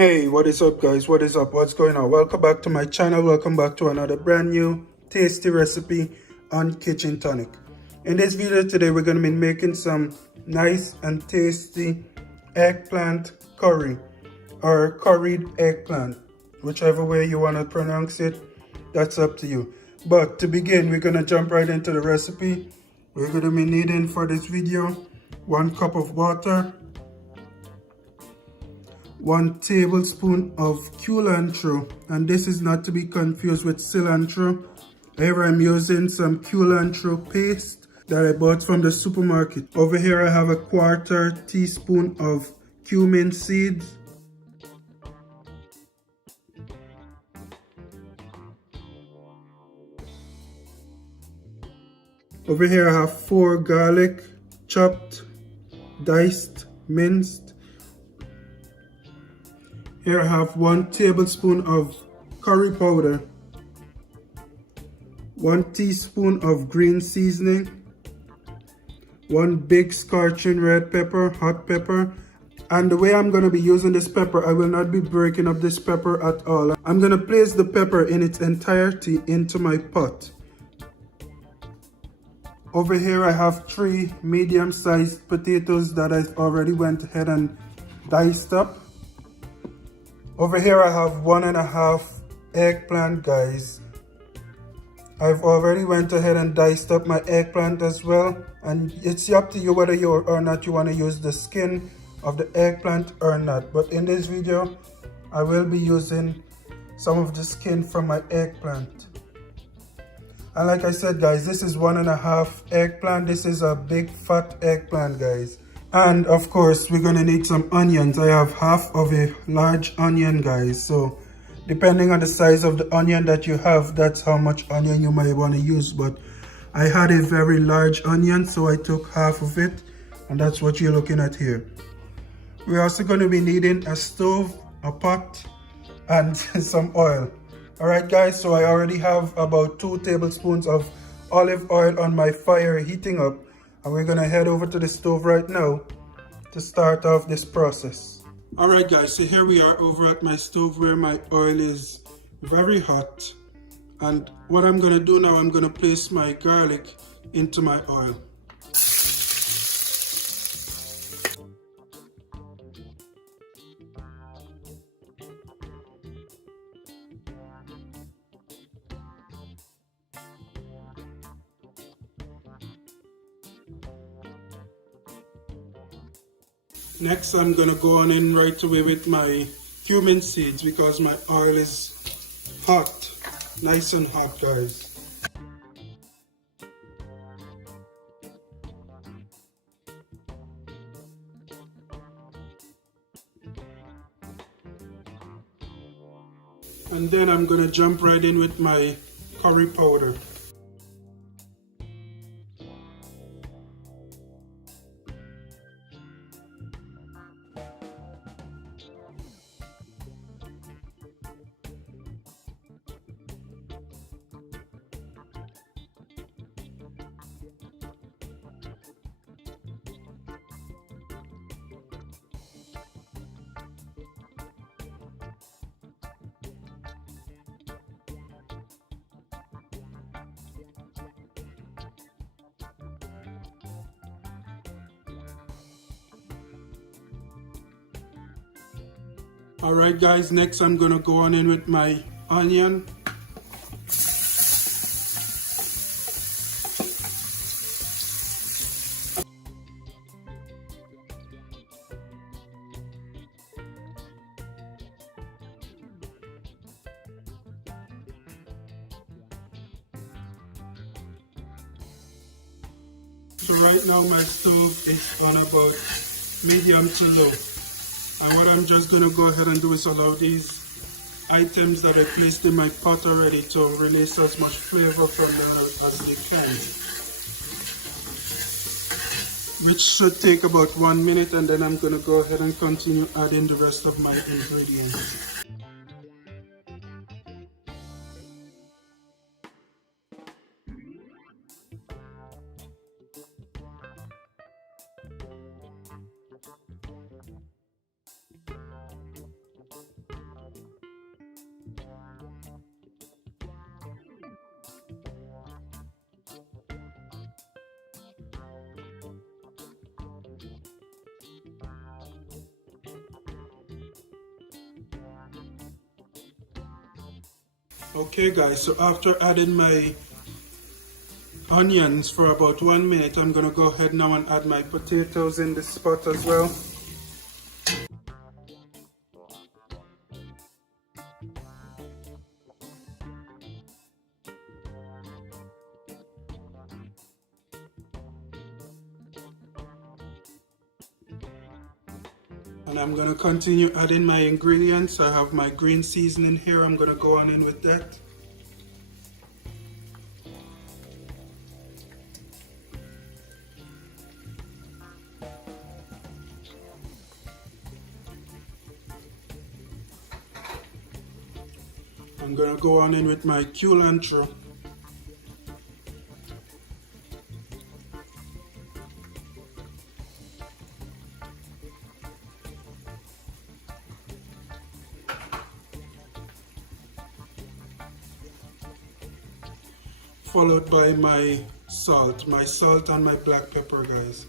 Hey, what is up guys? What is up? What's going on? Welcome back to my channel. Welcome back to another brand new tasty recipe on Kitchen Tonic. In this video today, we're going to be making some nice and tasty eggplant curry or curried eggplant. Whichever way you want to pronounce it, that's up to you. But to begin, we're going to jump right into the recipe. We're going to be needing for this video 1 cup of water, 1 tablespoon of culantro, and this is not to be confused with cilantro. Here I'm using some culantro paste that I bought from the supermarket. Over here I have a 1/4 teaspoon of cumin seeds, over here I have 4 garlic, chopped, diced, minced. Here I have 1 tablespoon of curry powder, 1 teaspoon of green seasoning, 1 big scorching red pepper, hot pepper. And the way I'm going to be using this pepper, I will not be breaking up this pepper at all. I'm going to place the pepper in its entirety into my pot. Over here I have 3 medium-sized potatoes that I already went ahead and diced up. Over here I have 1.5 eggplant, guys. I've already went ahead and diced up my eggplant as well, and it's up to you whether you or not you want to use the skin of the eggplant or not. But in this video, I will be using some of the skin from my eggplant. And like I said, guys, this is 1.5 eggplant. This is a big fat eggplant, guys. And of course, we're gonna need some onions. I have half of a large onion, guys. So depending on the size of the onion that you have, that's how much onion you might want to use. But I had a very large onion, so I took half of it, and that's what you're looking at here. We're also going to be needing a stove, a pot, and some oil. All right, guys, so I already have about 2 tablespoons of olive oil on my fire heating up, and we're going to head over to the stove right now to start off this process. All right, guys, so here we are over at my stove where my oil is very hot. And what I'm going to do now, I'm going to place my garlic into my oil. Next, I'm going to go on in right away with my cumin seeds because my oil is hot, nice and hot, guys. And then I'm going to jump right in with my curry powder. Alright, guys, next I'm gonna go on in with my onion. So right now my stove is on about medium to low. And what I'm just going to go ahead and do is allow these items that I placed in my pot already to release as much flavor from them as they can. Which should take about 1 minute, and then I'm going to go ahead and continue adding the rest of my ingredients. Okay guys, so after adding my onions for about 1 minute, I'm gonna go ahead now and add my potatoes in this pot as well. And I'm gonna continue adding my ingredients. I have my green seasoning here. I'm gonna go on in with that. I'm gonna go on in with my culantro. Followed by my salt and my black pepper, guys.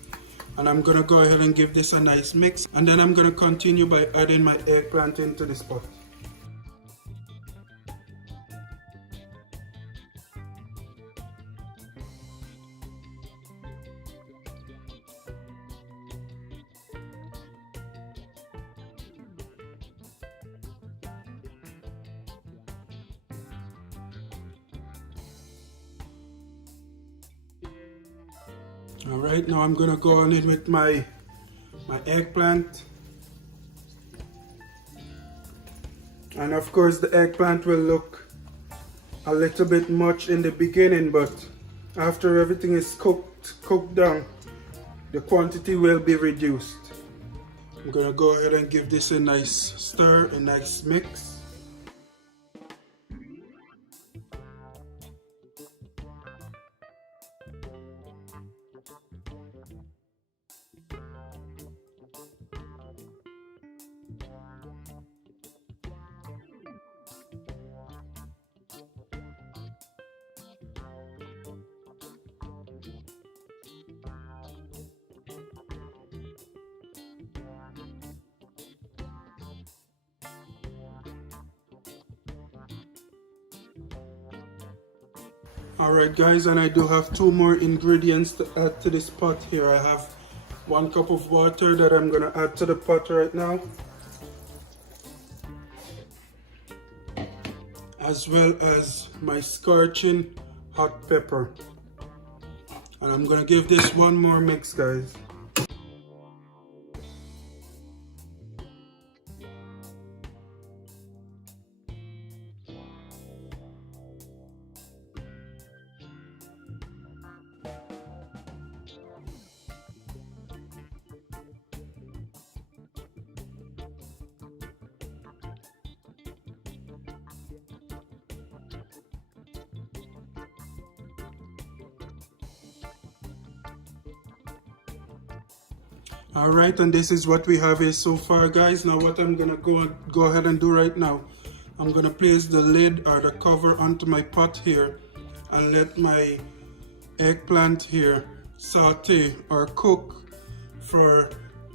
And I'm gonna go ahead and give this a nice mix. And then I'm gonna continue by adding my eggplant into this pot. Alright, now I'm gonna go on in with my eggplant. And of course the eggplant will look a little bit much in the beginning, but after everything is cooked down, the quantity will be reduced. I'm gonna go ahead and give this a nice stir, a nice mix. Alright guys, and I do have 2 more ingredients to add to this pot here. I have 1 cup of water that I'm going to add to the pot right now, as well as my scorching hot pepper. And I'm going to give this 1 more mix, guys. Alright, and this is what we have here so far, guys. Now what I'm gonna go ahead and do right now, I'm gonna place the lid or the cover onto my pot here and let my eggplant here saute or cook for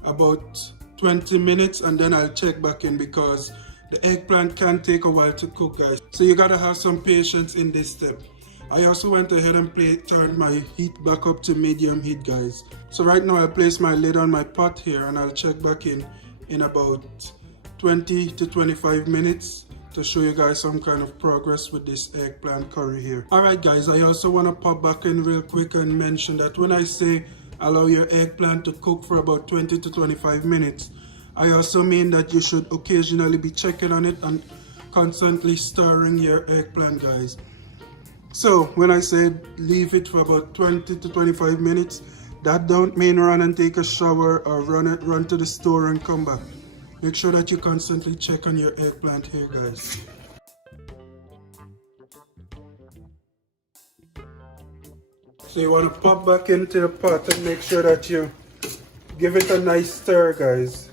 about 20 minutes, and then I'll check back in because the eggplant can take a while to cook, guys. So you gotta have some patience in this step. I also went ahead and turned my heat back up to medium heat, guys. So right now I'll place my lid on my pot here and I'll check back in about 20 to 25 minutes to show you guys some kind of progress with this eggplant curry here. Alright guys, I also want to pop back in real quick and mention that when I say allow your eggplant to cook for about 20 to 25 minutes, I also mean that you should occasionally be checking on it and constantly stirring your eggplant, guys. So when I said leave it for about 20 to 25 minutes, that don't mean run and take a shower or run to the store and come back. Make sure that you constantly check on your eggplant here, guys. So you want to pop back into the pot and make sure that you give it a nice stir, guys.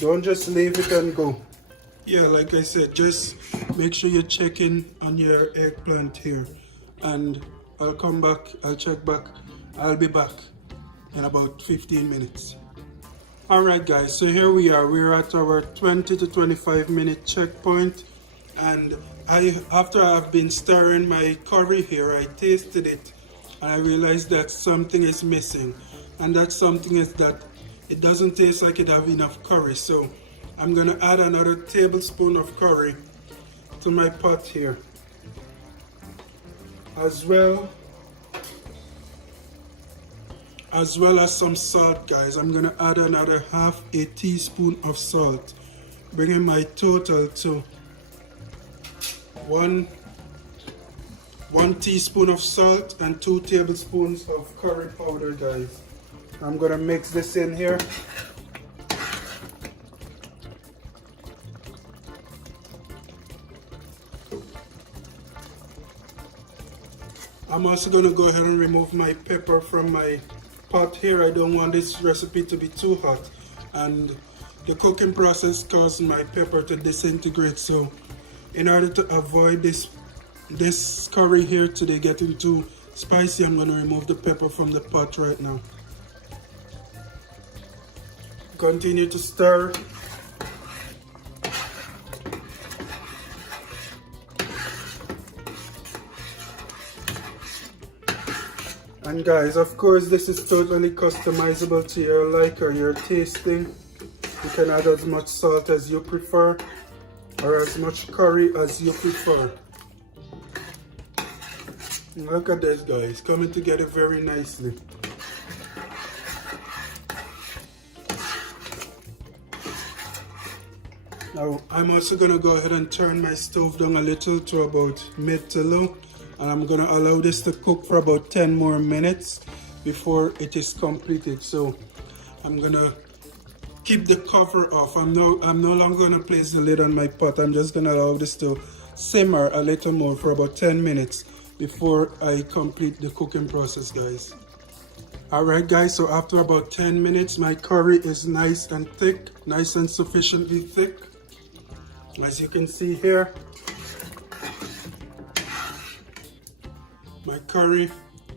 Don't just leave it and go. Yeah, like I said, just make sure you're checking on your eggplant here. And I'll come back, I'll check back, I'll be back in about 15 minutes. Alright guys, so here we are, we're at our 20 to 25 minute checkpoint, and After I've been stirring my curry here, I tasted it and I realized that something is missing, and that something is that it doesn't taste like it have enough curry. So I'm gonna add another tablespoon of curry to my pot here, as well as some salt, guys. I'm gonna add another half a teaspoon of salt, bringing my total to one teaspoon of salt and 2 tablespoons of curry powder, guys. I'm gonna mix this in here. I'm also gonna go ahead and remove my pepper from my pot here. I don't want this recipe to be too hot, and the cooking process caused my pepper to disintegrate. So in order to avoid this curry here today getting too spicy, I'm gonna remove the pepper from the pot right now. Continue to stir. And guys, of course, this is totally customizable to your like or your tasting. You can add as much salt as you prefer, or as much curry as you prefer. Look at this, guys, coming together very nicely. Now I'm also gonna go ahead and turn my stove down a little to about mid to low, and I'm gonna allow this to cook for about 10 more minutes before it is completed. So I'm gonna keep the cover off. I'm no longer gonna place the lid on my pot. I'm just gonna allow this to simmer a little more for about 10 minutes before I complete the cooking process, guys. Alright guys, so after about 10 minutes, my curry is nice and thick, nice and sufficiently thick. As you can see here, my curry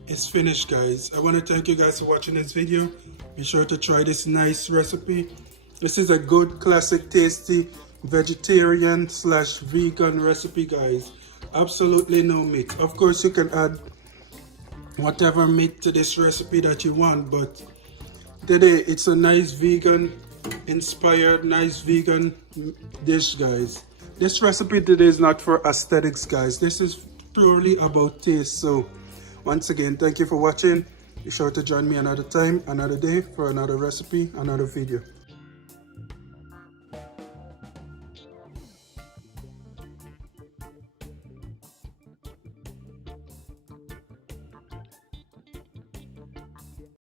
is finished, guys. I want to thank you guys for watching this video. Be sure to try this nice recipe. This is a good, classic, tasty vegetarian / vegan recipe, guys. Absolutely no meat. Of course, you can add whatever meat to this recipe that you want, but today it's a nice vegan inspired, nice vegan dish, guys. This recipe today is not for aesthetics, guys. This is purely about taste. So once again, thank you for watching. Be sure to join me another time, another day, for another recipe, another video.